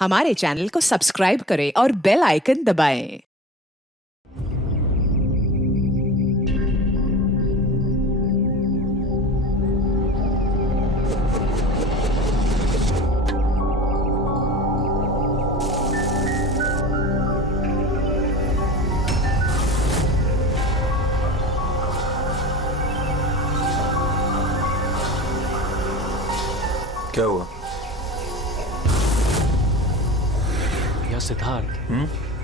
हमारे चैनल को सब्सक्राइब करें और बेल आइकन दबाएं। क्या हुआ? या सिद्धार्थ,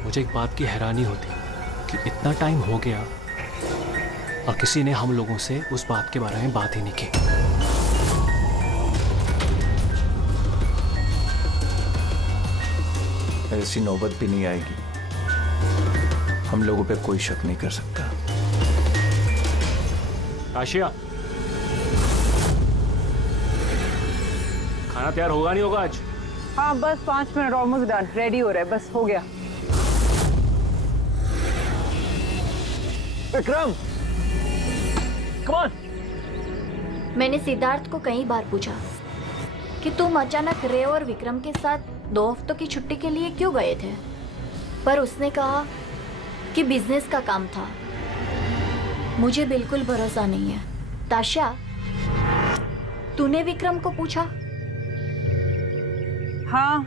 मुझे एक बात की हैरानी होती कि इतना टाइम हो गया और किसी ने हम लोगों से उस बात के बारे में बात ही नहीं की। ऐसी नौबत भी नहीं आएगी। हम लोगों पे कोई शक नहीं कर सकता। आशिया, खाना तैयार होगा नहीं होगा आज? हाँ बस 5 मिनट, ऑलमोस्ट डन, रेडी हो रहा है, बस हो गया। Vikram, come on. मैंने सिद्धार्थ को कई बार पूछा कि तुम अचानक रे और विक्रम के साथ 2 हफ्तों की छुट्टी के लिए क्यों गए थे, पर उसने कहा कि बिजनेस का काम था। मुझे बिल्कुल भरोसा नहीं है। ताशा, तूने विक्रम को पूछा? हाँ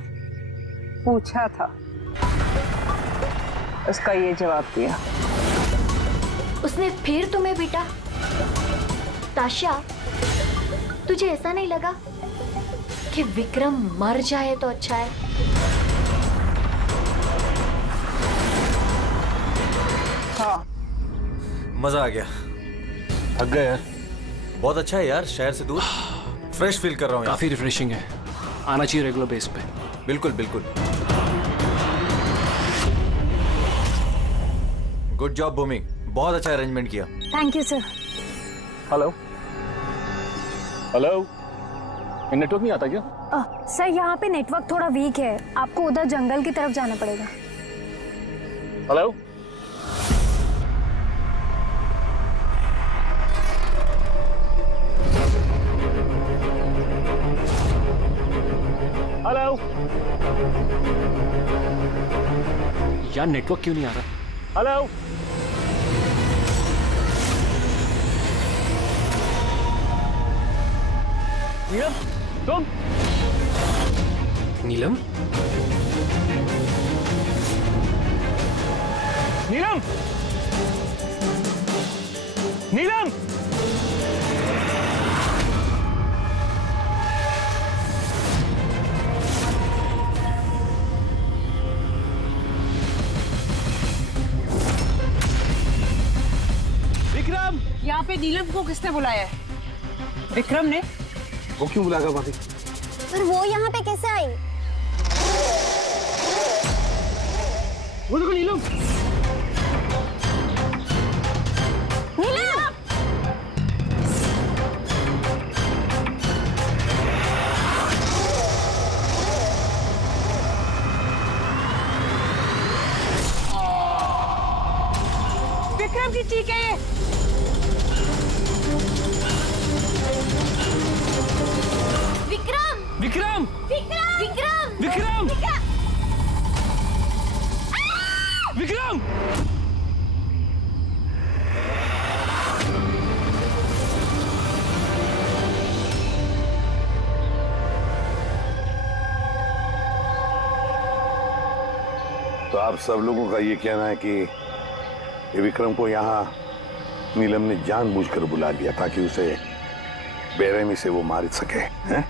पूछा था, उसका ये जवाब दिया। उसने फिर तुम्हें पीटा? ताशा, तुझे ऐसा नहीं लगा कि विक्रम मर जाए तो अच्छा है? हाँ मजा आ गया। थक गए यार। बहुत अच्छा है यार, शहर से दूर फ्रेश फील कर रहा हूँ। काफी रिफ्रेशिंग है, आना चाहिए रेगुलर बेस पे। बिल्कुल बिल्कुल। गुड जॉब भूमि, बहुत अच्छा अरेंजमेंट किया। Thank you sir. Hello hello, network नहीं आता क्या? सर यहाँ पे नेटवर्क थोड़ा वीक है, आपको उधर जंगल की तरफ जाना पड़ेगा। हेलो, हेलो यार, नेटवर्क क्यों नहीं आ रहा? हेलो, नीलम, तुम? नीलम, नीलम, नीलम, विक्रम। यहाँ पे नीलम को किसने बुलाया है? विक्रम ने। वो क्यों बुलाएगा भाभी? पर वो यहाँ पे कैसे आई? वो देखो नीलम। नीलम! विक्रम की चीख है ये। विक्रम! विक्रम, विक्रम! विक्रम, विक्रम। तो आप सब लोगों का ये कहना है कि ये विक्रम को यहाँ नीलम ने जानबूझकर बुला लिया ताकि उसे बेरहमी से वो मार सके, हैं?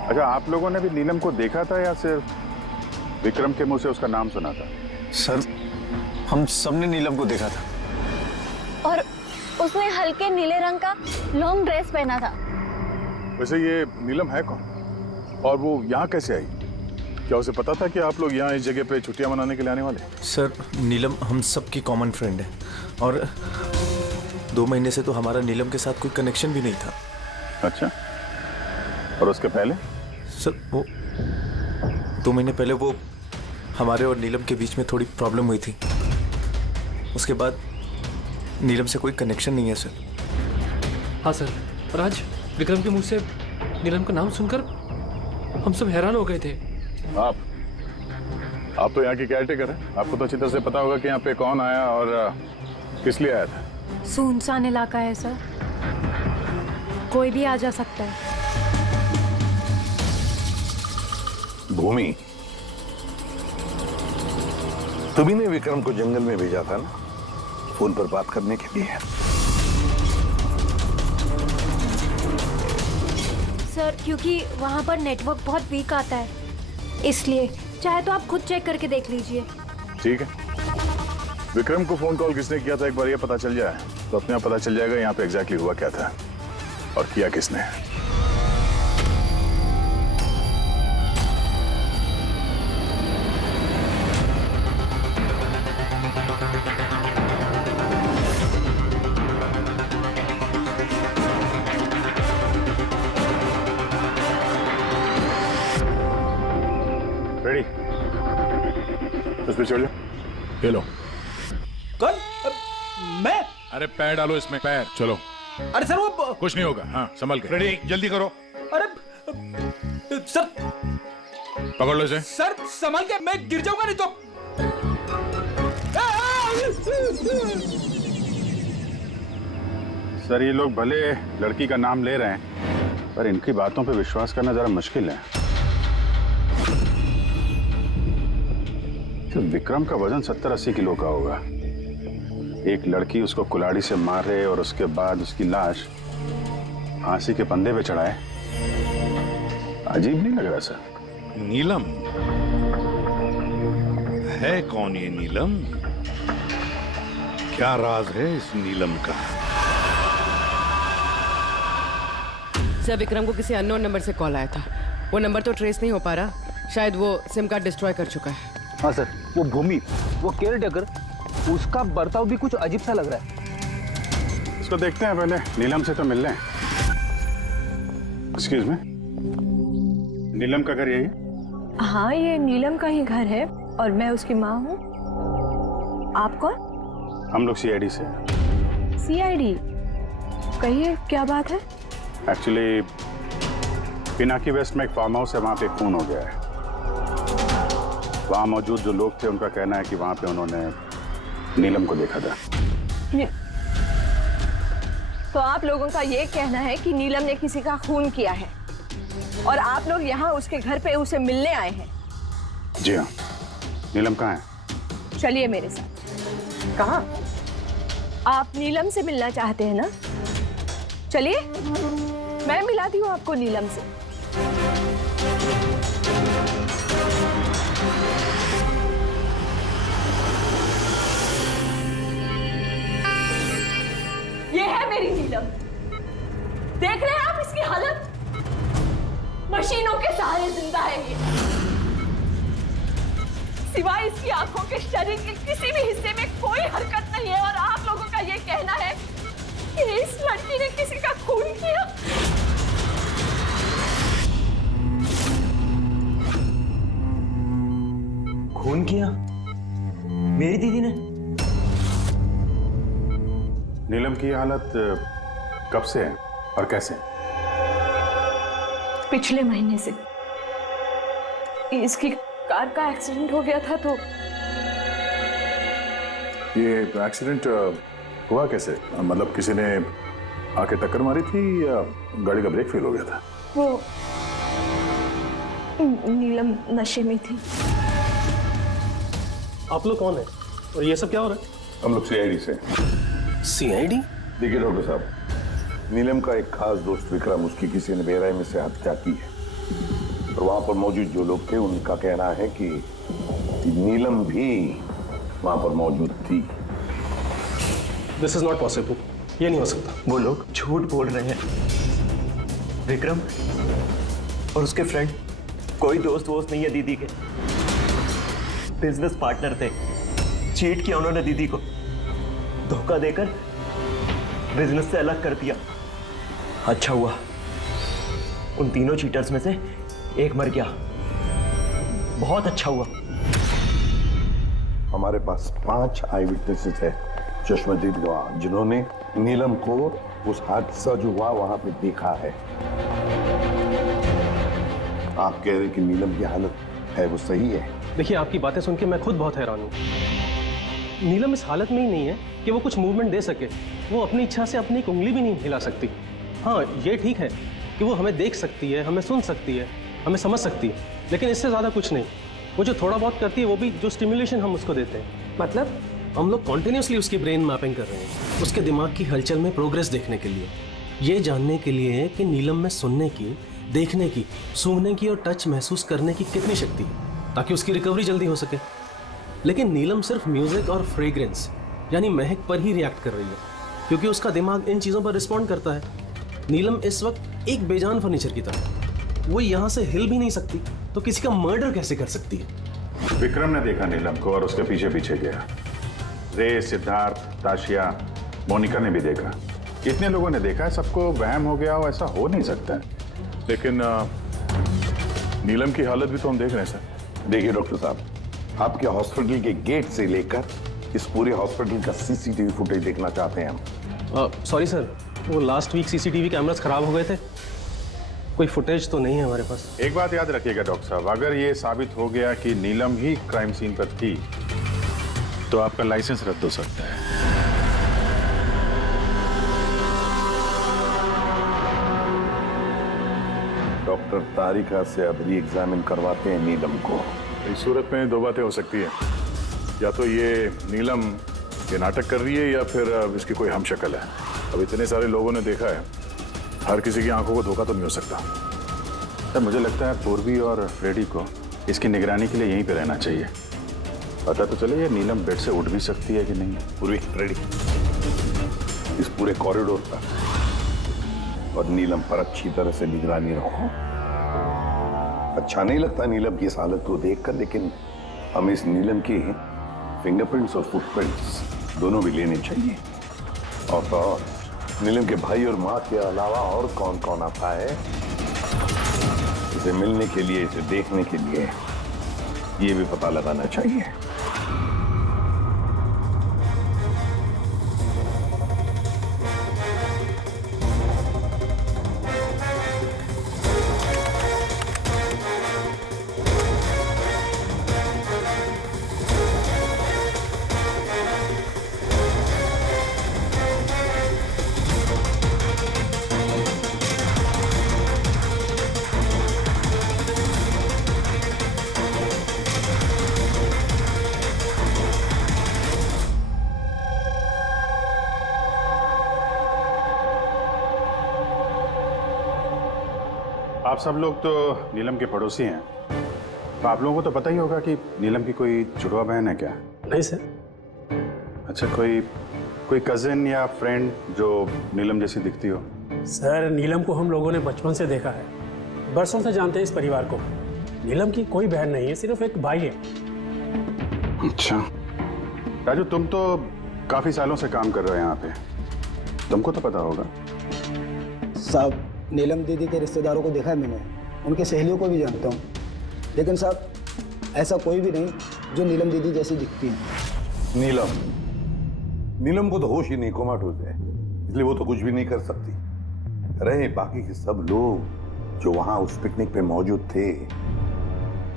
अच्छा, आप लोगों ने भी नीलम को देखा था या सिर्फ विक्रम के मुंह से उसका नाम सुना था? सर, हम सबने नीलम को देखा था। और उसने हल्के नीले रंग का लॉन्ग ड्रेस पहना था। वैसे ये नीलम है कौन और वो यहाँ कैसे आई? क्या उसे पता था कि आप लोग यहाँ इस जगह पे छुट्टियां मनाने के लिए आने वाले? सर, नीलम हम सबकी कॉमन फ्रेंड है और 2 महीने से तो हमारा नीलम के साथ कोई कनेक्शन भी नहीं था। अच्छा, और उसके पहले? सर, वो 2 महीने पहले वो हमारे और नीलम के बीच में थोड़ी प्रॉब्लम हुई थी। उसके बाद नीलम से कोई कनेक्शन नहीं है सर। हाँ सर, और आज विक्रम के मुंह से नीलम का नाम सुनकर हम सब हैरान हो गए थे आप तो यहाँ की केयरटेकर हैं। आपको तो अच्छी तरह से पता होगा कि यहाँ पे कौन आया और किस लिए आया था। सुनसान इलाका है सर, कोई भी आ जा सकता है। भूमि, तुम्ही ने विक्रम को जंगल में भेजा था ना, फोन पर बात करने के लिए। सर क्योंकि वहाँ पर नेटवर्क बहुत वीक आता है, इसलिए। चाहे तो आप खुद चेक करके देख लीजिए। ठीक है, विक्रम को फोन कॉल किसने किया था एक बार ये पता चल जाए तो अपने आप पता चल जाएगा यहाँ पे एग्जैक्टली हुआ क्या था और किया किसने। रेडी? इसमें चल जाओ। ये लो। कौन? मैं? अरे पैर डालो इसमें, पैर। चलो। अरे सर वो कुछ नहीं होगा। हाँ, संभल के। रेडी, जल्दी करो। अरे सर, पकड़ लो इसे। सर संभल के, मैं गिर जाऊंगा नहीं तो। सर ये लोग भले लड़की का नाम ले रहे हैं पर इनकी बातों पे विश्वास करना जरा मुश्किल है। तो विक्रम का वजन 70-80 किलो का होगा। एक लड़की उसको कुल्हाड़ी से मारे और उसके बाद उसकी लाश फांसी के फंदे पे चढ़ाए, अजीब नहीं लग रहा सर? नीलम है कौन ये नीलम? क्या राज है इस नीलम का? सर विक्रम को किसी अननोन नंबर से कॉल आया था। वो नंबर तो ट्रेस नहीं हो पा रहा, शायद वो सिम कार्ड डिस्ट्रॉय कर चुका है। हाँ सर, वो भूमि, वो केयरटेकर, उसका बर्ताव भी कुछ अजीब सा लग रहा है। इसको देखते हैं पहले, नीलम से तो मिल लें। एक्सक्यूज मी, नीलम का घर यही है? हाँ, ये नीलम का ही घर है और मैं उसकी माँ हूँ। आप कौन? हम लोग सीआईडी से। सीआईडी? कहिए क्या बात है? एक्चुअली पिनाकी वेस्ट में एक फार्म हाउस है, वहाँ पे खून हो गया है। वहाँ मौजूद जो लोग थे उनका कहना है कि वहाँ पे उन्होंने नीलम को देखा था। तो आप लोगों का ये कहना है कि नीलम ने किसी का खून किया है और आप लोग यहाँ उसके घर पे उसे मिलने आए हैं? जी हाँ। नीलम कहाँ है? चलिए मेरे साथ। कहाँ? आप नीलम से मिलना चाहते हैं ना? चलिए, मैं मिलाती हूँ आपको नीलम से। ये है मेरी नीलम। देख रहे हैं आप इसकी हालत? मशीनों के सहारे जिंदा है ये। सिवाय इसकी आंखों के शरीर के किसी भी हिस्से में कोई हरकत नहीं है और आप लोगों का ये कहना है कि इस लड़की ने किसी का खून किया। खून किया? मेरी दीदी ने? नीलम की हालत कब से है और कैसे? पिछले महीने से। इसकी कार का एक्सीडेंट हो गया था तो। ये एक्सीडेंट हुआ कैसे? मतलब किसी ने आके टक्कर मारी थी या गाड़ी का ब्रेक फेल हो गया था? वो नीलम नशे में थी। आप लोग कौन है और ये सब क्या हो रहा है? हम लोग सीआईडी से। सीआईडी? देखिए डॉक्टर साहब, नीलम का एक खास दोस्त विक्रम, उसकी किसी ने बेरहमी से हत्या की है और वहां पर मौजूद जो लोग थे उनका कहना है कि नीलम भी वहां पर मौजूद थी। दिस इज नॉट पॉसिबल, ये नहीं हो सकता। वो लोग झूठ बोल रहे हैं। विक्रम और उसके फ्रेंड कोई दोस्त वोस्त नहीं है दीदी के, बिजनेस पार्टनर थे। चीट किया उन्होंने दीदी को, धोखा देकर बिजनेस से अलग कर दिया। अच्छा हुआ उन तीनों चीटर्स में से एक मर गया, बहुत अच्छा हुआ। हमारे पास 5 आई विटनेसेस है, चश्मदीद गवाह, जिन्होंने नीलम को उस हादसा जो हुआ वहां पे देखा है। आप कह रहे कि नीलम की हालत है वो सही है? देखिए, आपकी बातें सुन के मैं खुद बहुत हैरान हूँ। नीलम इस हालत में ही नहीं है कि वो कुछ मूवमेंट दे सके। वो अपनी इच्छा से अपनी एक उंगली भी नहीं हिला सकती। हाँ, ये ठीक है कि वो हमें देख सकती है, हमें सुन सकती है, हमें समझ सकती है, लेकिन इससे ज़्यादा कुछ नहीं। वो जो थोड़ा बहुत करती है वो भी जो स्टिमुलेशन हम उसको देते हैं। मतलब हम लोग कॉन्टिन्यूसली उसकी ब्रेन मैपिंग कर रहे हैं, उसके दिमाग की हलचल में प्रोग्रेस देखने के लिए, ये जानने के लिए कि नीलम में सुनने की, देखने की, सूंघने की और टच महसूस करने की कितनी शक्ति है, ताकि उसकी रिकवरी जल्दी हो सके। लेकिन नीलम सिर्फ म्यूजिक और फ्रेग्रेंस यानी महक पर ही रिएक्ट कर रही है, क्योंकि उसका दिमाग इन चीज़ों पर रिस्पॉन्ड करता है। नीलम इस वक्त एक बेजान फर्नीचर की तरह, वो यहाँ से हिल भी नहीं सकती, तो किसी का मर्डर कैसे कर सकती है? विक्रम ने देखा नीलम को और उसके पीछे पीछे गया। रे, सिद्धार्थ, ताशिया, मोनिका ने भी देखा। इतने लोगों ने देखा है, सबको वहम हो गया हो, ऐसा हो नहीं सकता है। लेकिन नीलम की हालत भी तो हम देख रहे हैं सर। देखिए डॉक्टर साहब, आपके हॉस्पिटल के गेट से लेकर इस पूरे हॉस्पिटल का सीसीटीवी फुटेज देखना चाहते हैं हम। सॉरी सर, वो लास्ट वीक सीसीटीवी कैमरास खराब हो गए थे, कोई फुटेज तो नहीं है हमारे पास। एक बात याद रखिएगा डॉक्टर साहब, अगर ये साबित हो गया कि नीलम ही क्राइम सीन पर थी, तो आपका लाइसेंस रद्द हो सकता है। डॉक्टर तारिका से अब री एग्जामिन करवाते हैं नीलम को। इस सूरत में दो बातें हो सकती है, या तो ये नीलम ये नाटक कर रही है या फिर इसकी कोई हमशक्ल है। अब इतने सारे लोगों ने देखा है, हर किसी की आंखों को धोखा तो नहीं हो सकता। सर मुझे लगता है पूर्वी और फ्रेडी को इसकी निगरानी के लिए यहीं पे रहना चाहिए। पता तो चले ये नीलम बेड से उठ भी सकती है कि नहीं। पूर्वी, फ्रेडी, इस पूरे कॉरिडोर पर और नीलम पर अच्छी तरह से निगरानी रखो। अच्छा नहीं लगता नीलम की इस हालत को देखकर, लेकिन हमें इस नीलम की फिंगरप्रिंट्स और फुटप्रिंट्स दोनों भी लेने चाहिए। और तो और नीलम के भाई और माँ के अलावा और कौन कौन आता है इसे मिलने के लिए, इसे देखने के लिए, ये भी पता लगाना चाहिए। आप सब लोग तो नीलम के पड़ोसी हैं, तो आप लोगों को तो पता ही होगा कि नीलम की कोई जुड़वा बहन है क्या? नहीं सर। अच्छा, कोई कजिन या फ्रेंड जो नीलम जैसी दिखती हो? सर, नीलम को हम लोगों ने बचपन से देखा है, बरसों से जानते हैं इस परिवार को। नीलम की कोई बहन नहीं है, सिर्फ एक भाई है। अच्छा राजू, तुम तो काफी सालों से काम कर रहे हो यहाँ पे, तुमको तो पता होगा। साहब, नीलम दीदी के रिश्तेदारों को देखा है मैंने, उनकी सहेलियों को भी जानता हूँ, लेकिन साहब ऐसा कोई भी नहीं जो नीलम दीदी जैसी दिखती है। नीलम को तो होश ही नहीं, कोमाटोज है, इसलिए वो तो कुछ भी नहीं कर सकती। रहे बाकी के सब लोग जो वहां उस पिकनिक पे मौजूद थे,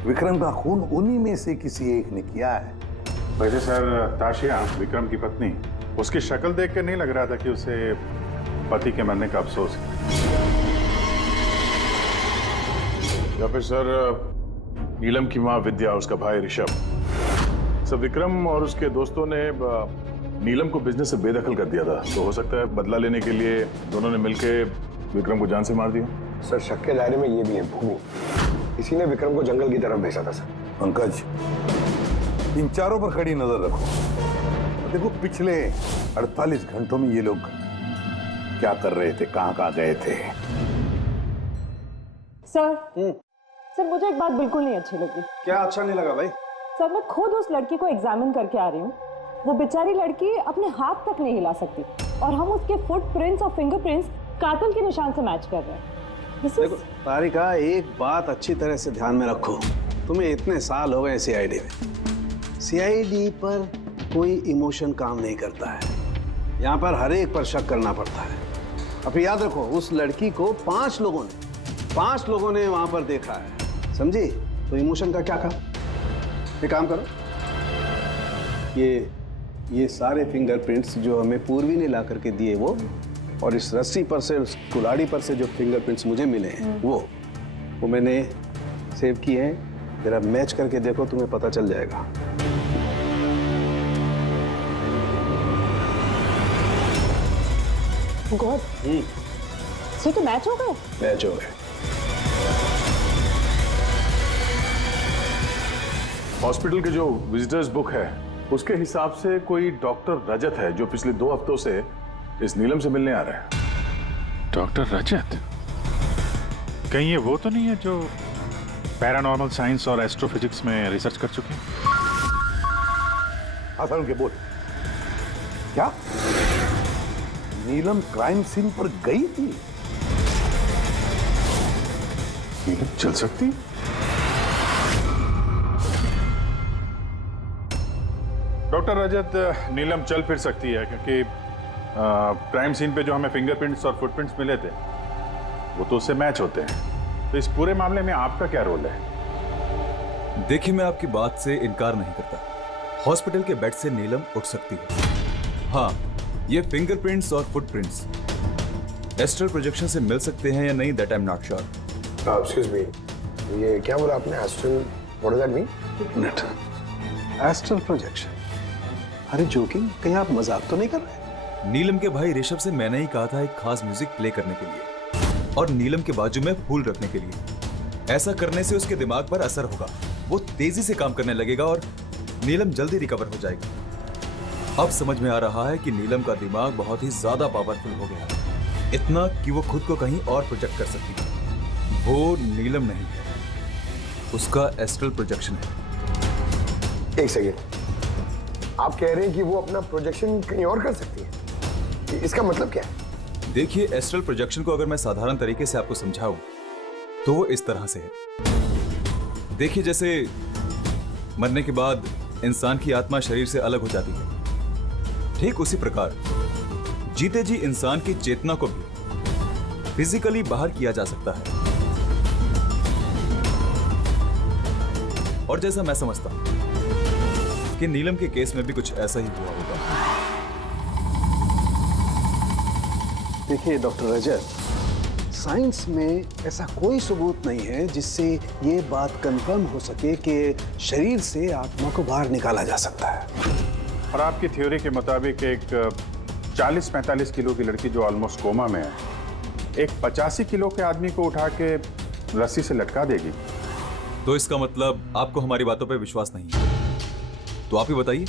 विक्रम का खून उन्हीं में से किसी एक ने किया है। वैसे सर, ताशिया विक्रम की पत्नी, उसकी शक्ल देख के नहीं लग रहा था कि उसे पति के मरने का अफसोस है। या फिर सर नीलम की माँ विद्या, उसका भाई ऋषभ, सब विक्रम और उसके दोस्तों ने नीलम को बिजनेस से बेदखल कर दिया था, तो हो सकता है बदला लेने के लिए दोनों ने मिलकर विक्रम को जान से मार दिया। सर, शक के दायरे में ये भी है भूमि, इसी ने विक्रम को जंगल की तरफ भेजा था। सर पंकज, इन चारों पर कड़ी नजर रखो। देखो पिछले 48 घंटों में ये लोग क्या कर रहे थे, कहाँ गए थे। सर मुझे एक बात बिल्कुल नहीं अच्छी लगी। क्या अच्छा नहीं लगा भाई? सर, मैं खुद उस लड़की को एग्जामिन करके आ रही हूँ, वो बेचारी लड़की अपने हाथ तक नहीं हिला सकती, और हम उसके फुटप्रिंट्स और फिंगरप्रिंट्स कातिल के निशान से मैच कर रहे हैं। देखो तारिका, एक बात अच्छी तरह से ध्यान में रखो, तुम्हें इतने साल हो गए सीआईडी में, सीआईडी पर कोई इमोशन काम नहीं करता है, यहाँ पर हर एक पर शक करना पड़ता है। अब याद रखो, उस लड़की को 5 लोगों ने वहां पर देखा है, समझी? तो इमोशन का क्या कहा? एक काम करो, ये सारे फिंगरप्रिंट्स जो हमें पूर्वी ने ला करके दिए वो, और इस रस्सी पर से, उस कुल्हाड़ी पर से जो फिंगरप्रिंट्स मुझे मिले हैं वो मैंने सेव किए हैं। जरा मैच करके देखो, तुम्हें पता चल जाएगा। गॉड, सही तो मैच हो गए। मैच हो गए। हॉस्पिटल के जो विजिटर्स बुक है उसके हिसाब से कोई डॉक्टर रजत है जो पिछले 2 हफ्तों से इस नीलम से मिलने आ रहा है। डॉक्टर रजत? कहीं ये वो तो नहीं है जो पैरानॉर्मल साइंस और एस्ट्रोफिजिक्स में रिसर्च कर चुके हैं? आसान के बोल, क्या नीलम क्राइम सीन पर गई थी? नीलम चल सकती? डॉक्टर रजत, नीलम चल फिर सकती है क्योंकि क्राइम सीन पे जो हमें फिंगरप्रिंट्स और फुटप्रिंट्स मिले थे वो तो उससे मैच होते हैं। तो इस पूरे मामले में आपका क्या रोल है? देखिए, मैं आपकी बात से इनकार नहीं करता। हॉस्पिटल के बेड से नीलम उठ सकती है। हाँ, ये फिंगरप्रिंट्स और फुटप्रिंट्स एस्ट्रल प्रोजेक्शन से मिल सकते हैं या नहीं, that I am not sure. Excuse me, ये क्या बोला आपने? Astral, what does that mean? एक मिनट, एस्ट्रल प्रोजेक्शन? अरे जोकिंग, कहीं आप मजाक तो नहीं कर रहे? नीलम के भाई ऋषभ से मैंने ही कहा था एक खास म्यूजिक प्ले करने के लिए और नीलम के बाजू में फूल रखने के लिए। ऐसा करने से उसके दिमाग पर असर होगा, वो तेजी से काम करने लगेगा और नीलम जल्दी रिकवर हो जाएगी। अब समझ में आ रहा है कि नीलम का दिमाग बहुत ही ज्यादा पावरफुल हो गया है, इतना कि वो खुद को कहीं और प्रोजेक्ट कर सकती है। वो नीलम नहीं है, उसका एस्ट्रल प्रोजेक्शन है। एक सेकेंड, आप कह रहे हैं कि वो अपना प्रोजेक्शन कहीं और कर सकती है? इसका मतलब क्या है? देखिए, एस्ट्रल प्रोजेक्शन को अगर मैं साधारण तरीके से आपको समझाऊं तो वो इस तरह से है। देखिए, जैसे मरने के बाद इंसान की आत्मा शरीर से अलग हो जाती है, ठीक उसी प्रकार जीते जी इंसान की चेतना को भी फिजिकली बाहर किया जा सकता है। और जैसा मैं समझता हूं कि नीलम के केस में भी कुछ ऐसा ही हुआ होगा। देखिए डॉक्टर रजत, साइंस में ऐसा कोई सबूत नहीं है जिससे ये बात कंफर्म हो सके कि शरीर से आत्मा को बाहर निकाला जा सकता है। और आपकी थ्योरी के मुताबिक एक 40-45 किलो की लड़की जो ऑलमोस्ट कोमा में है, एक 85 किलो के आदमी को उठा के रस्सी से लटका देगी। तो इसका मतलब आपको हमारी बातों पे विश्वास नहीं है? तो आप ही बताइए,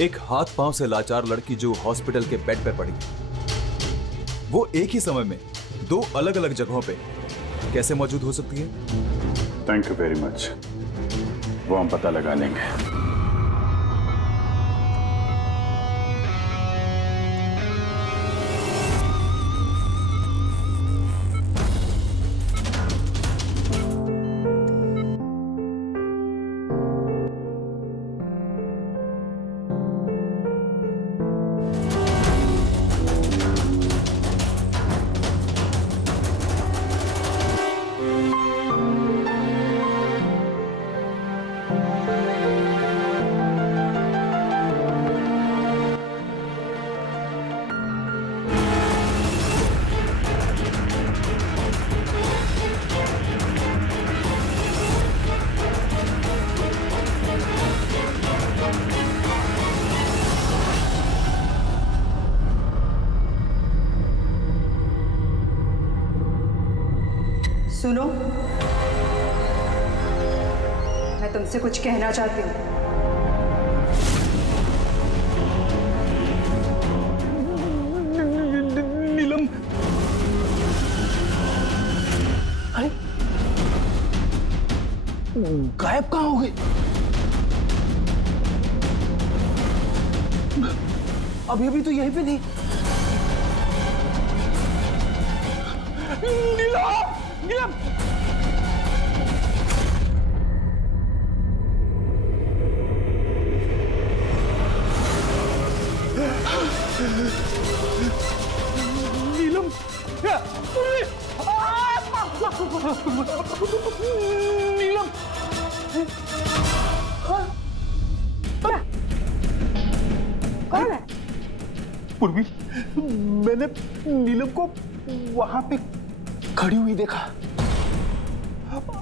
एक हाथ पांव से लाचार लड़की जो हॉस्पिटल के बेड पर पड़ी, वो एक ही समय में 2 अलग-अलग जगहों पे कैसे मौजूद हो सकती है? थैंक यू वेरी मच, वो हम पता लगा लेंगे। सुनो, मैं तुमसे कुछ कहना चाहती हूँ। नीलम, अरे गायब कहाँ हो गई? अभी अभी तो यहीं पे थी। नीलम, नीलम, नीलम, नीलम, पूर्वी, मैंने नीलम को वहां पे खड़ी हुई देखा,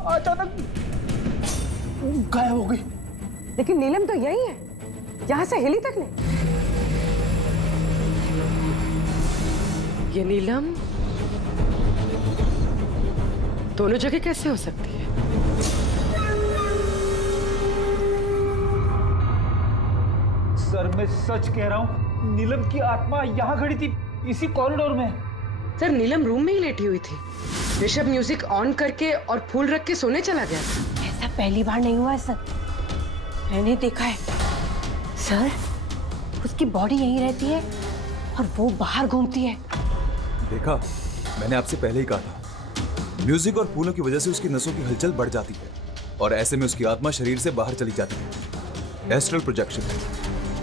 अचानक गायब हो गई। लेकिन नीलम तो यही है, यहाँ से हिली तक नहीं। ये नीलम दोनों जगह कैसे हो सकती है? सर मैं सच कह रहा हूँ, नीलम की आत्मा यहाँ खड़ी थी, इसी कॉरिडोर में। सर नीलम रूम में ही लेटी हुई थी। ऋषभ म्यूजिक ऑन करके और फूल रख के सोने चला गया। ऐसा पहली बार नहीं हुआ है सर, मैंने देखा है सर। उसकी बॉडी यहीं रहती है और वो बाहर घूमती है। देखा, मैंने आपसे पहले ही कहा था, म्यूजिक और फूलों की वजह से उसकी नसों की हलचल बढ़ जाती है और ऐसे में उसकी आत्मा शरीर से बाहर चली जाती है। Astral projection.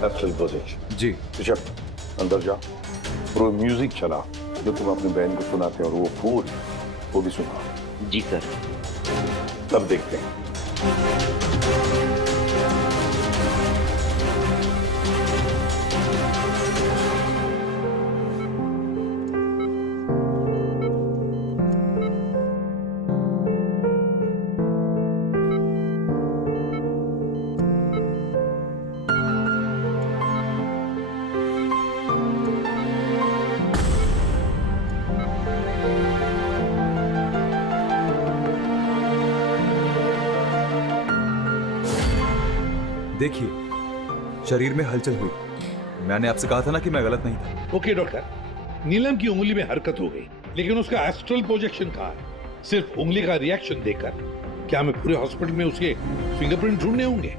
एस्ट्रल प्रोजेक्शन जी। ऋषभ, अंदर जाओ और वो म्यूजिक चला जो तुम अपनी बहन को सुनाते हो, और वो फूल वो भी सुनाओ। जी सर। तब देखते हैं। देखिए, शरीर में हलचल हुई। मैंने आपसे कहा था ना कि मैं गलत नहीं था। ओके डॉक्टर, नीलम की उंगली में हरकत हो गई, लेकिन उसका एस्ट्रल प्रोजेक्शन कहाँ है? सिर्फ उंगली का रिएक्शन देखकर क्या हमें पूरे हॉस्पिटल में उसके फिंगरप्रिंट ढूंढने होंगे?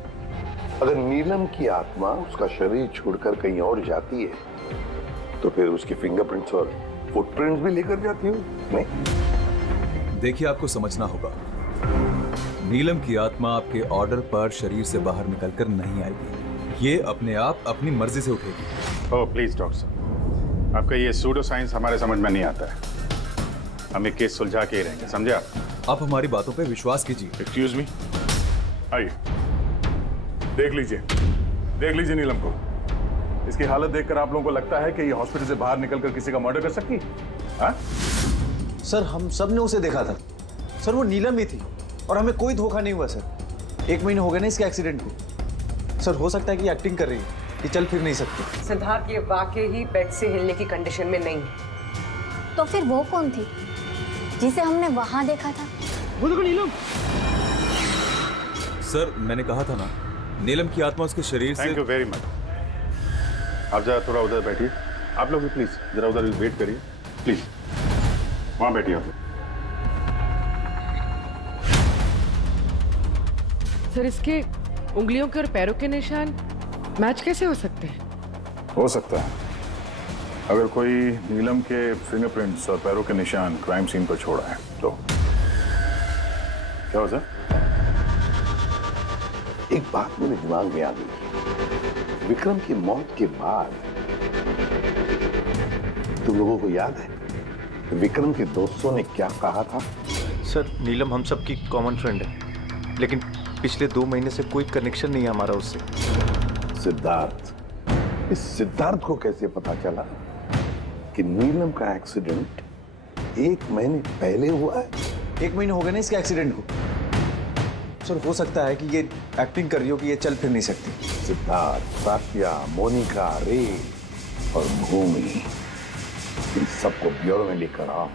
अगर नीलम की आत्मा उसका शरीर छोड़कर कहीं और जाती है तो फिर उसकी फिंगरप्रिंट्स और फुटप्रिंट्स भी लेकर जाती हो? नहीं। देखिए, आपको समझना होगा, नीलम की आत्मा आपके ऑर्डर पर शरीर से बाहर निकलकर नहीं आएगी। ये अपने आप अपनी मर्जी से उठेगी। ओह प्लीज डॉक्टर साहब, आपका ये सूडो साइंस हमारे समझ में नहीं आता है। हम एक केस सुलझा के ही रहेंगे, समझे आप हमारी बातों पे विश्वास कीजिए। एक्सक्यूज मी, आइए देख लीजिए नीलम को। इसकी हालत देखकर आप लोगों को लगता है कि ये हॉस्पिटल से बाहर निकलकर किसी का मर्डर कर सकती है? सर हम सब ने उसे देखा था सर, वो नीलम ही थी और हमें कोई धोखा नहीं हुआ सर। 1 महीने हो गए ना इसके एक्सीडेंट को। सर हो सकता है कि एक्टिंग कर रही है, कि चल फिर नहीं सकती। सिद्धार्थ ये वाकई ही बेड से हिलने की कंडीशन में नहीं है। तो फिर वो कौन थी जिसे हमने वहां देखा था? वो देखो नीलम। सर मैंने कहा था ना, नीलम की आत्मा उसके शरीर से। Thank you very much. आप जरा थोड़ा उधर बैठिए, आप लोग भी प्लीज जरा उधर वेट करिए, प्लीज वहां बैठिए आप। सर इसके उंगलियों के और पैरों के निशान मैच कैसे हो सकते हैं? हो सकता है अगर कोई नीलम के फिंगरप्रिंट्स और पैरों के निशान क्राइम सीन पर छोड़ा है तो। क्या हो सर? एक बात मेरे दिमाग में आ गई। विक्रम की मौत के बाद तुम लोगों को याद है विक्रम के दोस्तों ने क्या कहा था? सर नीलम हम सबकी कॉमन फ्रेंड है, लेकिन पिछले 2 महीने से कोई कनेक्शन नहीं है हमारा उससे। सिद्धार्थ, इस सिद्धार्थ को कैसे पता चला कि नीलम का एक्सीडेंट 1 महीने पहले हुआ है? 1 महीने हो गए ना इसके एक्सीडेंट को। सर हो सकता है कि ये एक्टिंग कर रही हो कि ये चल फिर नहीं सकती। सिद्धार्थ, साफिया, मोनिका, रे और भूमि, इन सबको ब्यूरो में लेकर आओ।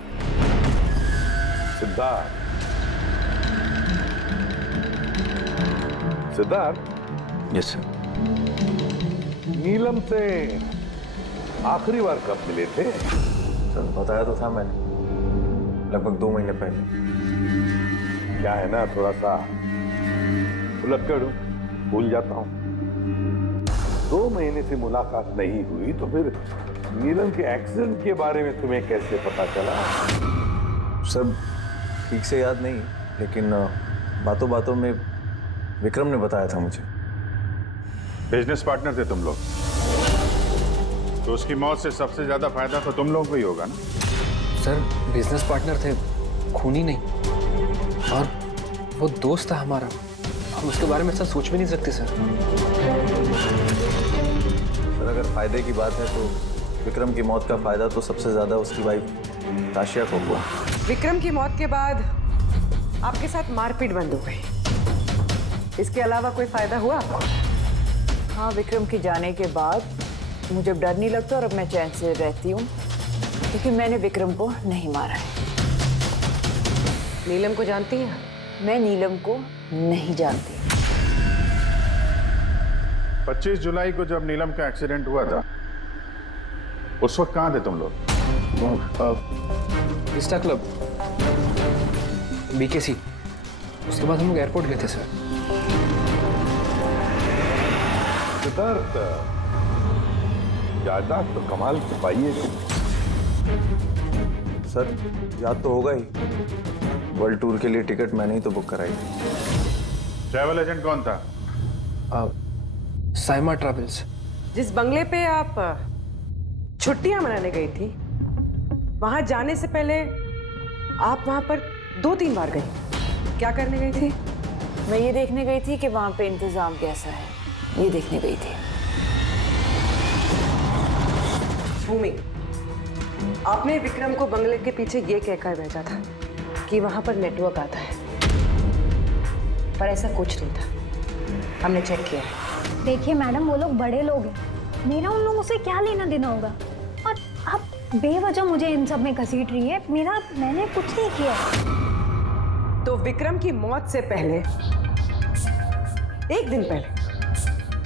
सिद्धार्थ, सिद्धार्थ। Yes sir. नीलम से आखिरी बार कब मिले थे? सर बताया तो था मैंने, लगभग 2 महीने पहले। क्या है ना, थोड़ा सा भुलक्कड़ हूं, भूल जाता हूं। 2 महीने से मुलाकात नहीं हुई तो फिर नीलम के एक्सीडेंट के बारे में तुम्हें कैसे पता चला? सर ठीक से याद नहीं, लेकिन बातों बातों में विक्रम ने बताया था मुझे। बिजनेस पार्टनर थे तुम लोग, तो उसकी मौत से सबसे ज्यादा फायदा तो तुम लोग को ही होगा ना? सर बिजनेस पार्टनर थे, खूनी नहीं, और वो दोस्त था हमारा। हम उसके बारे में ऐसा सोच भी नहीं सकते सर। सर अगर फायदे की बात है तो विक्रम की मौत का फायदा तो सबसे ज्यादा उसकी वाइफ ताशिया को हुआ। विक्रम की मौत के बाद आपके साथ मारपीट बंद हो गई, इसके अलावा कोई फायदा हुआ आपको? हाँ, विक्रम के जाने के बाद मुझे डर नहीं लगता और अब मैं चैन से रहती हूँ, क्योंकि मैंने विक्रम को नहीं मारा है। नीलम को जानती हैं? मैं नीलम को नहीं जानती। 25 जुलाई को जब नीलम का एक्सीडेंट हुआ था, उस वक्त कहाँ थे तुम लोग? Vista club, BKC। उसके बाद हम लोग एयरपोर्ट गए थे सर। सिद्धार्थ, याददाश्त तो कमाल की पाई है। सर याद तो होगा ही, वर्ल्ड टूर के लिए टिकट मैंने ही तो बुक कराई थी। ट्रैवल एजेंट कौन था? साइमा ट्रैवल्स। जिस बंगले पे आप छुट्टियां मनाने गई थी, वहां जाने से पहले आप वहां पर 2-3 बार गई। क्या करने गई थी? मैं ये देखने गई थी कि वहां पे इंतजाम कैसा है, ये देखने गई थी। भूमि, आपने विक्रम को बंगले के पीछे ये कहकर भेजा था कि वहां पर नेटवर्क आता है, पर ऐसा कुछ नहीं था। हमने चेक किया है। देखिए मैडम, वो लोग बड़े लोग हैं, मेरा उन लोगों से क्या लेना देना होगा? और आप बेवजह मुझे इन सब में घसीट रही है। मैंने कुछ नहीं किया। तो विक्रम की मौत से पहले, एक दिन पहले,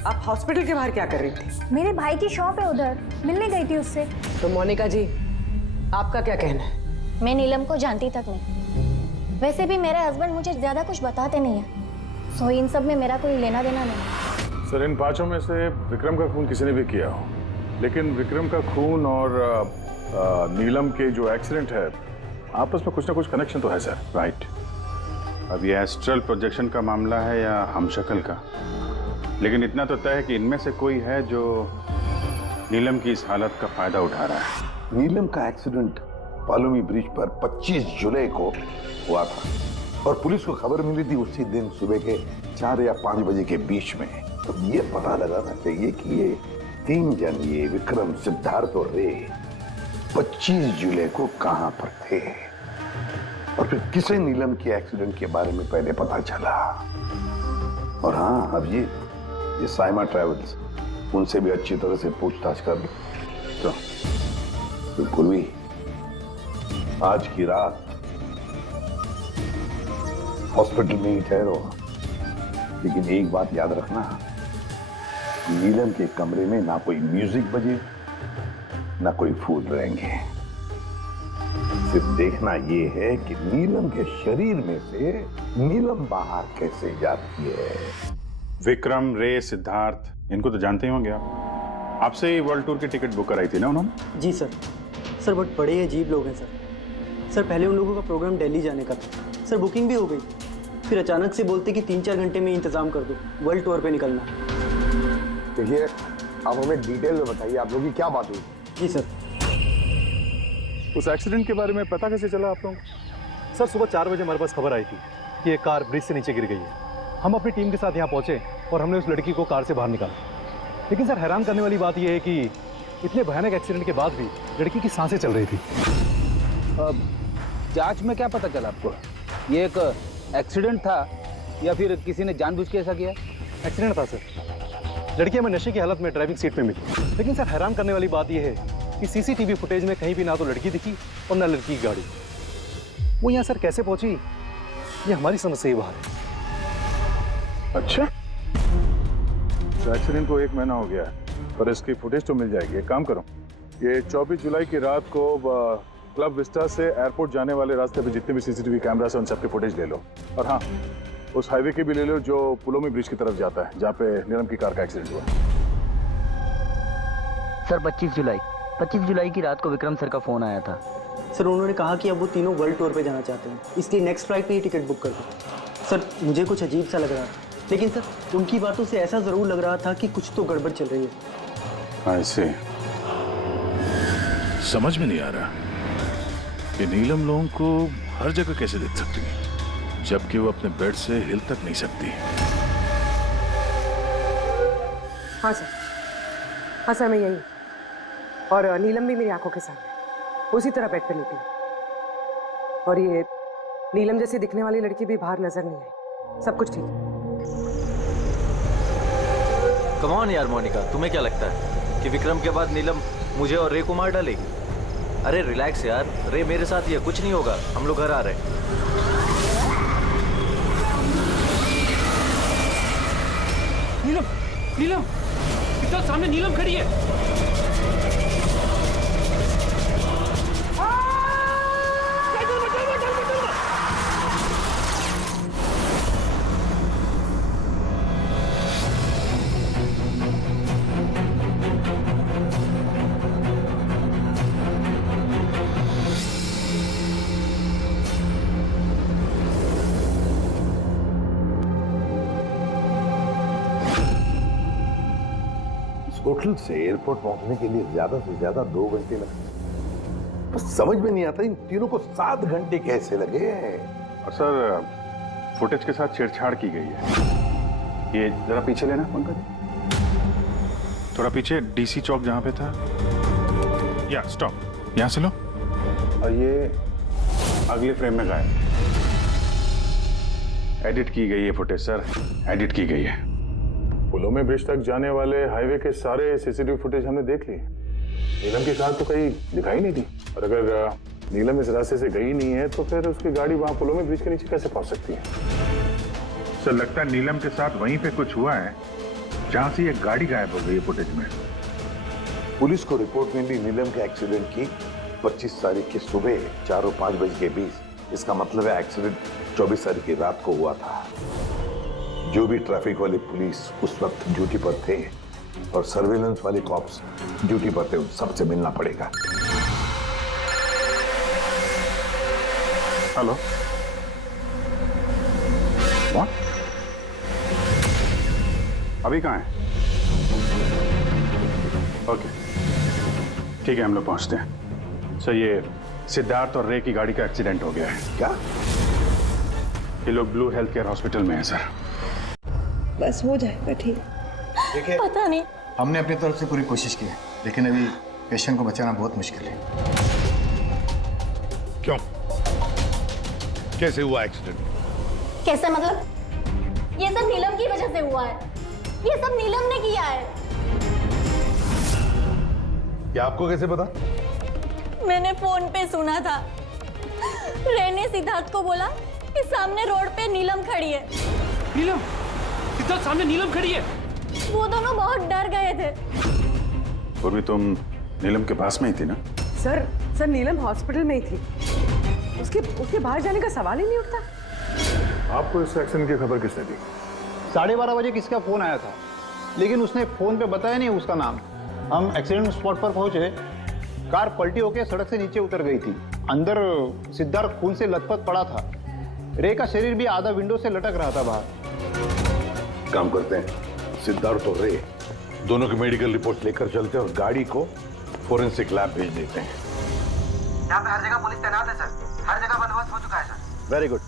आप हॉस्पिटल के बाहर क्या कर रही थी? मेरे भाई की शॉप है उधर, मिलने गई थी उससे। तो मोनिका जी, आपका क्या कहना है? मैं नीलम को जानती तक नहीं। वैसे भी मेरे हस्बैंड मुझे ज्यादा कुछ बताते नहीं है, सो इन सब में मेरा कोई लेना देना नहीं। सर, इन 5 में से विक्रम का खून किसी ने भी किया हो, लेकिन विक्रम का खून और नीलम के जो एक्सीडेंट है, आपस में कुछ ना कुछ कनेक्शन तो है सर, राइट? अब ये एस्ट्रल प्रोजेक्शन का मामला है या हमशक्ल का, लेकिन इतना तो तय है कि इनमें से कोई है जो नीलम की इस हालत का फायदा उठा रहा है। नीलम का एक्सीडेंट पालोमी ब्रिज पर 25 जुलाई को हुआ था और पुलिस को खबर मिली थी उसी दिन सुबह के 4 या 5 बजे के बीच में। तो ये पता लगाना चाहिए कि ये 3 जन, ये विक्रम, सिद्धार्थ और रे, 25 जुलाई को कहां पर थे और फिर किसे नीलम के एक्सीडेंट के बारे में पहले पता चला। और हाँ, अब ये साइमा ट्रैवल्स, उनसे भी अच्छी तरह से पूछताछ कर लो। तो पूर्वी, आज की रात हॉस्पिटल में ही ठहरो, लेकिन एक बात याद रखना, नीलम के कमरे में ना कोई म्यूजिक बजे, ना कोई फूल रहेंगे। सिर्फ देखना ये है कि नीलम के शरीर में से नीलम बाहर कैसे जाती है। विक्रम, रे, सिद्धार्थ, इनको तो जानते ही होंगे आप। आपसे ही वर्ल्ड टूर की टिकट बुक कराई थी ना उन्होंने? जी सर। सर बट बड़े अजीब लोग हैं सर। सर पहले उन लोगों का प्रोग्राम दिल्ली जाने का था सर, बुकिंग भी हो गई, फिर अचानक से बोलते कि 3-4 घंटे में इंतजाम कर दो, वर्ल्ड टूर पे निकलना। देखिए, आप हमें डिटेल में बताइए, आप लोगों की क्या बात हुई? जी सर। उस एक्सीडेंट के बारे में पता कैसे चला आप लोगों को? सर सुबह 4 बजे हमारे पास खबर आई थी कि एक कार ब्रिज से नीचे गिर गई है। हम अपनी टीम के साथ यहाँ पहुंचे और हमने उस लड़की को कार से बाहर निकाला। लेकिन सर हैरान करने वाली बात यह है कि इतने भयानक एक्सीडेंट के बाद भी लड़की की सांसें चल रही थी। जांच में क्या पता चला आपको? ये एक एक्सीडेंट था या फिर किसी ने जानबूझ के ऐसा किया? एक्सीडेंट था सर। लड़की हमें नशे की हालत में ड्राइविंग सीट में मिली। लेकिन सर हैरान करने वाली बात यह है कि CCTV फुटेज में कहीं भी ना तो लड़की दिखी और ना लड़की की गाड़ी। वो यहाँ सर कैसे पहुंची, ये हमारी समझ से ही बाहर है। अच्छा, तो एक्सीडेंट को 1 महीना हो गया है, पर इसकी फुटेज तो मिल जाएगी। एक काम करो, ये 24 जुलाई की रात को क्लब विस्टा से एयरपोर्ट जाने वाले रास्ते पे जितने भी CCTV कैमरास हैं उन सबके फुटेज ले लो। और हाँ, उस हाईवे के भी ले लो जो पुलोमी ब्रिज की तरफ जाता है, जहाँ पे नीलम की कार का एक्सीडेंट हुआ। सर 25 जुलाई की रात को विक्रम सर का फोन आया था। सर उन्होंने कहा कि अब वो तीनों वर्ल्ड टूर पे जाना चाहते हैं, इसलिए नेक्स्ट फ्लाइट पे ही टिकट बुक कर दो। सर मुझे कुछ अजीब सा लग रहा था, लेकिन सर उनकी बातों से ऐसा जरूर लग रहा था कि कुछ तो गड़बड़ चल रही है। ऐसे समझ में नहीं आ रहा कि नीलम लोगों को हर जगह कैसे देख सकती है, जबकि वो अपने बेड से हिल तक नहीं सकती। हाँ सर, मैं यही। और नीलम भी मेरी आंखों के सामने उसी तरह बेड पे लेटी है। और ये नीलम जैसी दिखने वाली लड़की भी बाहर नजर नहीं आई। सब कुछ ठीक है। कम ऑन यार मोनिका, तुम्हें क्या लगता है कि विक्रम के बाद नीलम मुझे और रे को मार डालेगी? अरे रिलैक्स यार, रे मेरे साथ ही है, कुछ नहीं होगा, हम लोग घर आ रहे हैं। नीलम, नीलम, इतना सामने नीलम खड़ी है। होटल से एयरपोर्ट पहुंचने के लिए ज्यादा से ज्यादा 2 घंटे लगते हैं। बस समझ में नहीं आता इन तीनों को 7 घंटे कैसे लगे। और सर फुटेज के साथ छेड़छाड़ की गई है। ये जरा पीछे लेना पंकज, थोड़ा पीछे, डीसी चौक जहां पे था। या स्टॉप, यहां से लो। और ये अगले फ्रेम में गायब। एडिट की गई है फुटेज सर, एडिट की गई है। पुलोमे ब्रिज तक जाने वाले हाईवे के सारे सीसीटीवी फुटेज हमने देख लिए। नीलम की कार तो कहीं दिखाई नहीं दी, और अगर नीलम इस रास्ते से गई नहीं है तो फिर उसकी गाड़ी वहां पुलोमे ब्रिज के नीचे कैसे पहुंच सकती है? सर लगता है नीलम के साथ वहीं पे कुछ हुआ है जहां से ये गाड़ी गायब हो गई है फुटेज में। पुलिस को रिपोर्ट मिली नीलम के एक्सीडेंट की 25 तारीख की सुबह 4 और 5 बजे के बीच। इसका मतलब है एक्सीडेंट 24 तारीख की रात को हुआ था। जो भी ट्रैफिक वाले पुलिस उस वक्त ड्यूटी पर थे और सर्वेलेंस वाले कॉप्स ड्यूटी पर थे, उन सबसे मिलना पड़ेगा। हेलो, अभी कहाँ है? ओके ठीक है, हम लोग पहुंचते हैं। सर ये सिद्धार्थ और रे की गाड़ी का एक्सीडेंट हो गया है। क्या? ये लोग ब्लू हेल्थ केयर हॉस्पिटल में है सर। बस हो जाएगा ठीक। देखिए, पता नहीं, हमने अपनी तरफ से पूरी कोशिश की है, लेकिन अभी पेशेंट को बचाना बहुत मुश्किल है। क्यों? कैसे हुआ एक्सीडेंट? कैसे मतलब? ये सब नीलम की वजह से हुआ है। ये सब नीलम ने किया है। क्या आपको कैसे पता? मैंने फोन पे सुना था। रे ने सिद्धार्थ को बोला कि सामने रोड पे नीलम खड़ी है। नीलम, सिद्धार्थ सामने नीलम खड़ी है। वो दोनों बहुत डर गए थे। और भी तुम नीलम के पास में ही थी ना? सर नीलम हॉस्पिटल में ही थी। उसके बाहर जाने का सवाल ही नहीं उठता। आपको इस एक्सीडेंट की खबर किसने दी? 12:30 बजे किसका फोन आया था, लेकिन उसने फोन पे बताया नहीं उसका नाम। हम एक्सीडेंट स्पॉट पर पहुंचे, कार पलटी होकर सड़क से नीचे उतर गई थी। अंदर सिद्धार्थ खून से लथपथ पड़ा था। रे का शरीर भी आधा विंडो से लटक रहा था बाहर। काम करते हैं, सिद्धार्थ और रे दोनों की मेडिकल रिपोर्ट लेकर चलते हैं और गाड़ी को फोरेंसिक लैब भेज देते हैं। यहाँ पे हर जगह पुलिस तैनात है सर, हर जगह बंदोबस्त हो चुका है सर। Very good.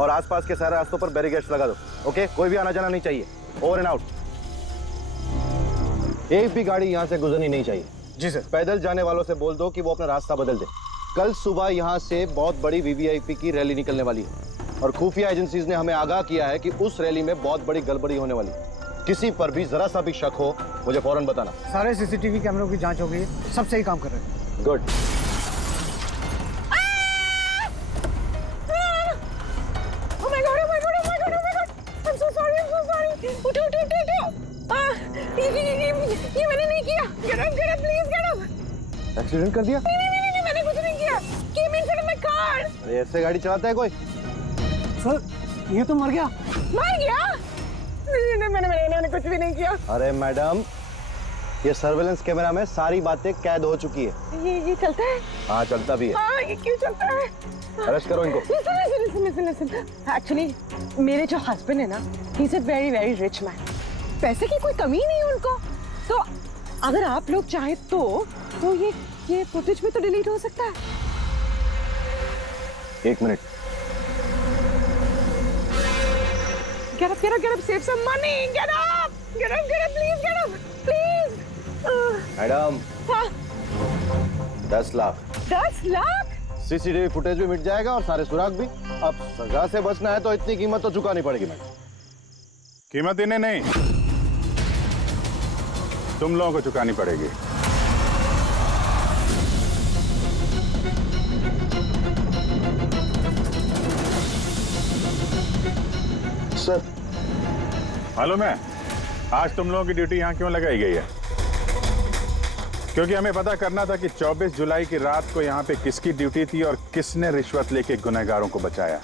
और आसपास के सारे रास्तों पर बैरिकेड्स लगा दो। ओके, कोई भी आना जाना नहीं चाहिए। Over and out. एक भी गाड़ी यहाँ से गुजरनी नहीं चाहिए। जी सर। पैदल जाने वालों से बोल दो कि वो अपना रास्ता बदल दे। कल सुबह यहाँ से बहुत बड़ी वीवीआईपी की रैली निकलने वाली है और खुफिया एजेंसीज ने हमें आगाह किया है कि उस रैली में बहुत बड़ी गड़बड़ी होने वाली है। किसी पर भी जरा सा भी शक हो, मुझे फौरन बताना। सारे सीसीटीवी कैमरों की जांच हो गई है, सब सही काम कर रहे हैं। गुड। ये मैंने नहीं किया। Get up, please get up. Accident कर दिया? नहीं, मैंने कुछ नहीं किया। Came in front of my car. अरे ऐसे गाड़ी चलाता है कोई? सर, ये तो मर गया। मर गया? नहीं, मैंने कुछ भी नहीं किया। अरे मैडम, ये सर्वेलेंस कैमरा में सारी बातें कैद हो चुकी है। ये चलता है? हाँ, चलता भी है। हाँ, ये क्यों चलता है? अरेस्ट करो इनको। Listen. Actually, मेरे जो हस्बैंड है ना, he's a very very rich man. पैसे की कोई कमी नहीं है उनको। तो अगर आप लोग चाहे तो ये फुटेज में तो डिलीट हो सकता है। 1 minute. Get up, save some money. Get up, please, get up, please. Madam, हाँ। 10 लाख। 10 लाख? सीसीटीवी फुटेज भी मिट जाएगा और सारे सुराग भी। अब सजा से बचना है तो इतनी कीमत तो चुकानी पड़ेगी मैडम। कीमत इन्हें नहीं, तुम लोगों को चुकानी पड़ेगी। सर मालूम है आज तुम लोगों की ड्यूटी यहाँ क्यों लगाई गई है? क्योंकि हमें पता करना था कि 24 जुलाई की रात को यहाँ पे किसकी ड्यूटी थी और किसने रिश्वत लेके गुनहगारों को बचाया।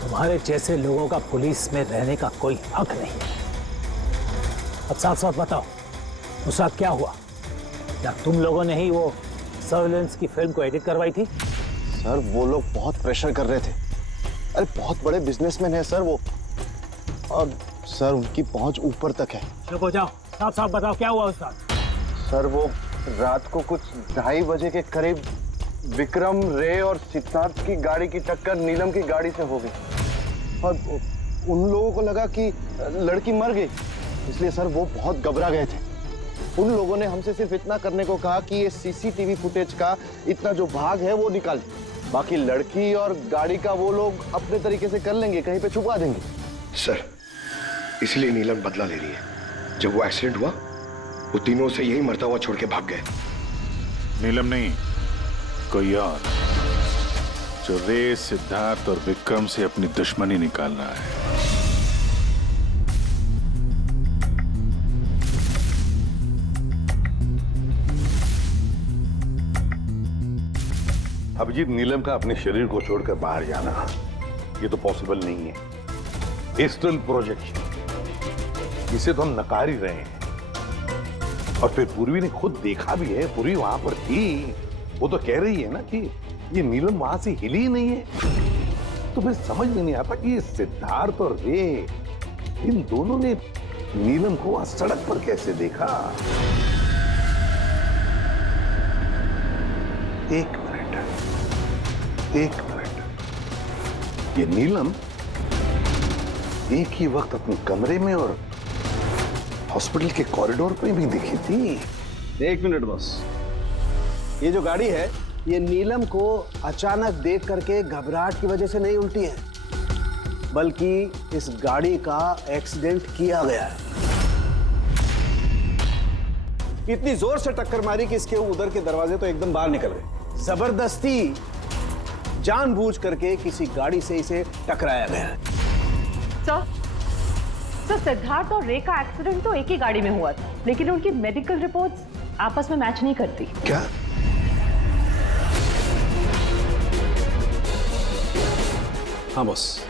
तुम्हारे जैसे लोगों का पुलिस में रहने का कोई हक नहीं है। अब साफ साफ बताओ, उस रात क्या हुआ? क्या तुम लोगों ने ही वो सर्विलेंस की फिल्म को एडिट करवाई थी? सर वो लोग बहुत प्रेशर कर रहे थे। अरे बहुत बड़े बिजनेसमैन है सर वो, और सर उनकी पहुंच ऊपर तक है। चुप हो जाओ, साफ साफ बताओ क्या हुआ उस रात? सर वो रात को कुछ 2:30 बजे के करीब विक्रम, रे और सिद्धार्थ की गाड़ी की टक्कर नीलम की गाड़ी से हो गई और उन लोगों को लगा कि लड़की मर गई, इसलिए सर वो बहुत घबरा गए थे। उन लोगों ने हमसे सिर्फ इतना करने को कहा कि ये सीसीटीवी फुटेज का इतना जो भाग है वो निकाल, बाकी लड़की और गाड़ी का वो लोग अपने तरीके से कर लेंगे, कहीं पे छुपा देंगे। सर इसलिए नीलम बदला ले रही है। जब वो एक्सीडेंट हुआ वो तीनों से यही मरता हुआ छोड़ के भाग गए। नीलम नहीं, कोई और जो रे, सिद्धार्थ और विक्रम से अपनी दुश्मनी निकाल रहा है। अभिजीत, नीलम का अपने शरीर को छोड़कर बाहर जाना ये तो पॉसिबल नहीं है। एस्ट्रल प्रोजेक्शन, इसे तो हम नकार ही रहे हैं। और फिर पूर्वी ने खुद देखा भी है, पूर्वी वहां पर थी, वो तो कह रही है ना कि ये नीलम वहां से हिली ही नहीं है। तो फिर समझ में नहीं आता कि ये सिद्धार्थ और रे, इन दोनों ने नीलम को वहां सड़क पर कैसे देखा। एक मिनट, ये नीलम एक ही वक्त अपने कमरे में और हॉस्पिटल के कॉरिडोर पे भी दिखी थी। एक मिनट बस, ये जो गाड़ी है ये नीलम को अचानक देख करके घबराहट की वजह से नहीं उल्टी है, बल्कि इस गाड़ी का एक्सीडेंट किया गया है। इतनी जोर से टक्कर मारी कि इसके उधर के दरवाजे तो एकदम बाहर निकल गए। जबरदस्ती जानबूझ करके किसी गाड़ी से इसे टकराया गया है। सर सिद्धार्थ और रे का एक्सीडेंट तो एक ही गाड़ी में हुआ था, लेकिन उनकी मेडिकल रिपोर्ट्स आपस में मैच नहीं करती। क्या? हाँ बॉस।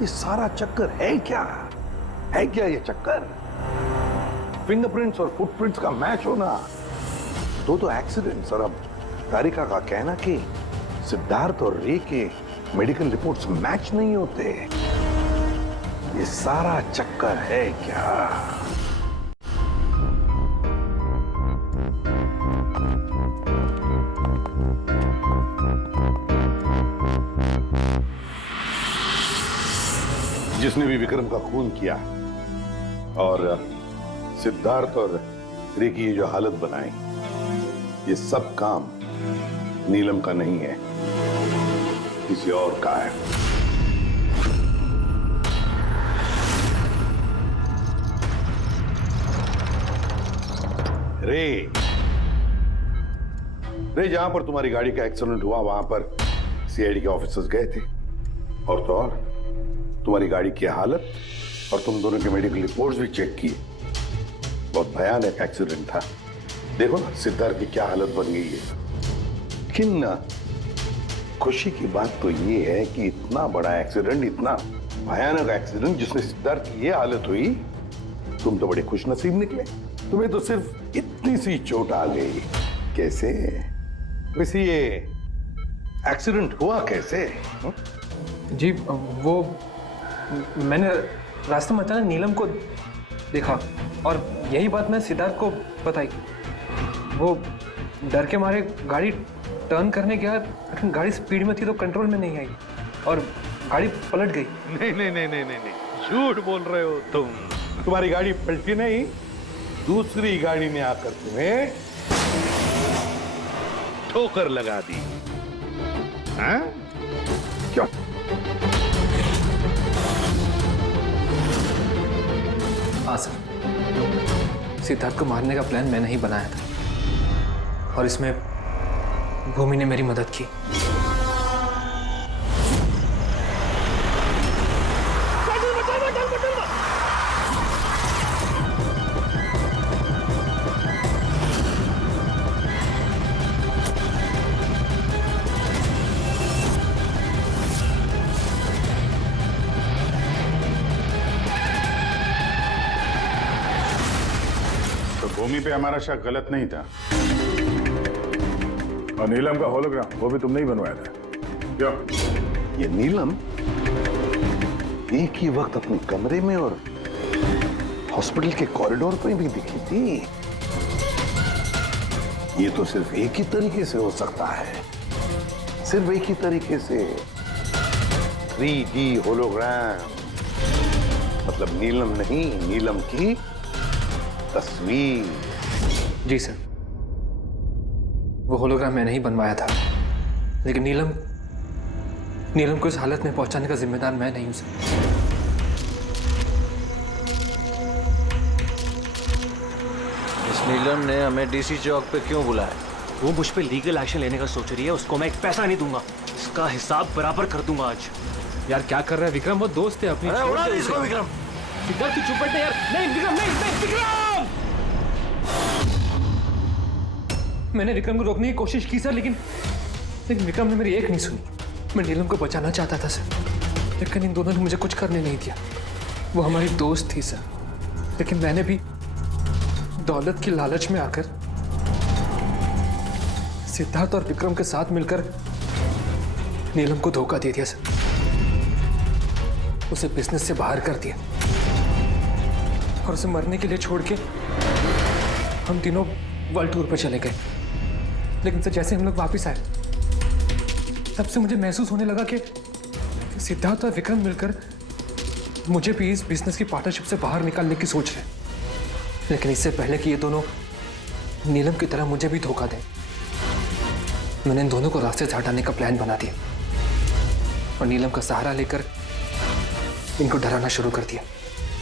ये सारा चक्कर है क्या? है क्या ये चक्कर? फिंगरप्रिंट्स और फुटप्रिंट्स का मैच होना, तो एक्सीडेंट्स। और अब तारिका का कहना कि सिद्धार्थ और रे के मेडिकल रिपोर्ट्स मैच नहीं होते। ये सारा चक्कर है क्या? जिसने भी विक्रम का खून किया और सिद्धार्थ और रे की ये जो हालत बनाई, ये सब काम नीलम का नहीं है, किसी और का है। रे जहां पर तुम्हारी गाड़ी का एक्सीडेंट हुआ वहां पर सीआईडी के ऑफिसर्स गए थे, और तो और तुम्हारी गाड़ी की हालत और तुम दोनों के मेडिकल रिपोर्ट्स भी चेक किए। बहुत भयानक एक्सीडेंट था। देखो ना सिद्धार्थ की क्या हालत बन गई है। लेकिन खुशी की बात तो ये है कि इतना बड़ा एक्सीडेंट, इतना भयानक एक्सीडेंट जिसमें सिद्धार्थ की ये हालत हुई, तुम तो बड़े खुशनसीब निकले। तुम्हें तो सिर्फ इतनी सी चोट आ गई। कैसे? वैसे ये एक्सीडेंट हुआ कैसे? जी वो मैंने रास्ते में अचानक नीलम को देखा और यही बात मैं सिद्धार्थ को बताई। वो डर के मारे गाड़ी टर्न करने गया, लेकिन गाड़ी स्पीड में थी तो कंट्रोल में नहीं आई और गाड़ी पलट गई। नहीं, झूठ बोल रहे हो तुम। तुम्हारी गाड़ी पलटी नहीं, दूसरी गाड़ी ने आकर तुम्हें ठोकर लगा दी। हाँ? क्यों? हाँ सर, सिद्धार्थ को मारने का प्लान मैंने ही बनाया था और इसमें भूमि ने मेरी मदद की। भूमि पे हमारा शक गलत नहीं था। और नीलम का होलोग्राम वो भी तुमने ही बनवाया था क्यों? ये नीलम एक ही वक्त अपने कमरे में और हॉस्पिटल के कॉरिडोर पर भी दिखी थी। ये तो सिर्फ एक ही तरीके से हो सकता है, सिर्फ एक ही तरीके से। 3D होलोग्राम मतलब नीलम नहीं, नीलम की तस्वीर। जी सर, वो होलोग्राम मैंने ही बनवाया था, लेकिन नीलम को इस हालत में पहुंचाने का जिम्मेदार मैं नहीं हूं सर। इस नीलम ने हमें डीसी चौक पे क्यों बुलाया? वो मुझ पे लीगल एक्शन लेने का सोच रही है, उसको मैं एक पैसा नहीं दूंगा, इसका हिसाब बराबर कर दूंगा आज। यार क्या कर रहा है विक्रम, वो दोस्त है अपनी। अरे उड़ा दे इसको विक्रम। सिद्धार्थ तू चुप बैठ यार। नहीं विक्रम, नहीं विक्रम। मैंने विक्रम को रोकने की कोशिश की सर, लेकिन विक्रम ने मेरी एक नहीं सुनी। मैं नीलम को बचाना चाहता था सर, लेकिन इन दोनों ने मुझे कुछ करने नहीं दिया। वो हमारी दोस्त थी सर, लेकिन मैंने भी दौलत की लालच में आकर सिद्धार्थ और विक्रम के साथ मिलकर नीलम को धोखा दे दिया सर। उसे बिजनेस से बाहर कर दिया और उसे मरने के लिए छोड़ के हम तीनों वर्ल्ड टूर पर चले गए। लेकिन सर जैसे हम लोग वापस आए, तब से मुझे महसूस होने लगा कि सिद्धार्थ और विक्रम मिलकर मुझे भी इस बिजनेस की पार्टनरशिप से बाहर निकालने की सोच रहे हैं। लेकिन इससे पहले कि ये दोनों नीलम की तरह मुझे भी धोखा दें, मैंने इन दोनों को रास्ते से हटाने का प्लान बना दिया और नीलम का सहारा लेकर इनको डराना शुरू कर दिया।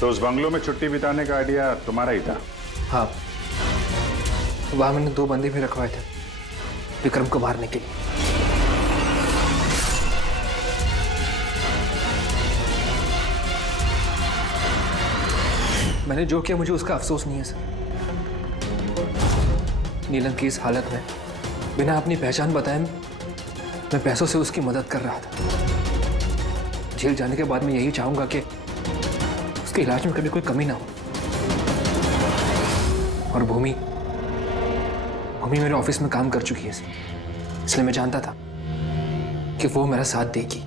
तो उस बंगलों में छुट्टी बिताने का आइडिया तुम्हारा ही था? हाँ, वहां मैंने 2 बंदे भी रखवाए थे विक्रम को मारने के लिए। मैंने जो किया मुझे उसका अफसोस नहीं है सर। नीलम की इस हालत में बिना अपनी पहचान बताए मैं पैसों से उसकी मदद कर रहा था। जेल जाने के बाद मैं यही चाहूंगा कि उसके इलाज में कभी कोई कमी ना हो। और भूमि मेरे ऑफिस में काम कर चुकी है, इसलिए मैं जानता था कि वो मेरा साथ देगी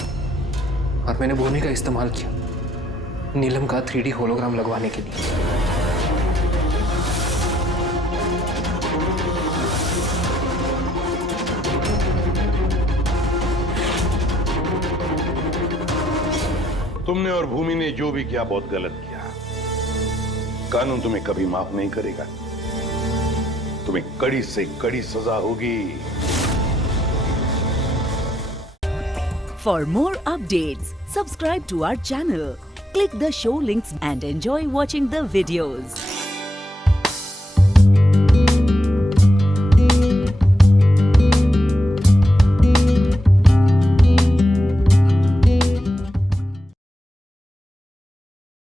और मैंने भूमि का इस्तेमाल किया नीलम का 3D होलोग्राम लगवाने के लिए। तुमने और भूमि ने जो भी किया बहुत गलत किया। कानून तुम्हें कभी माफ नहीं करेगा, तुम्हें कड़ी से कड़ी सजा होगी। For more updates, subscribe to our channel, click the show links and enjoy watching the videos.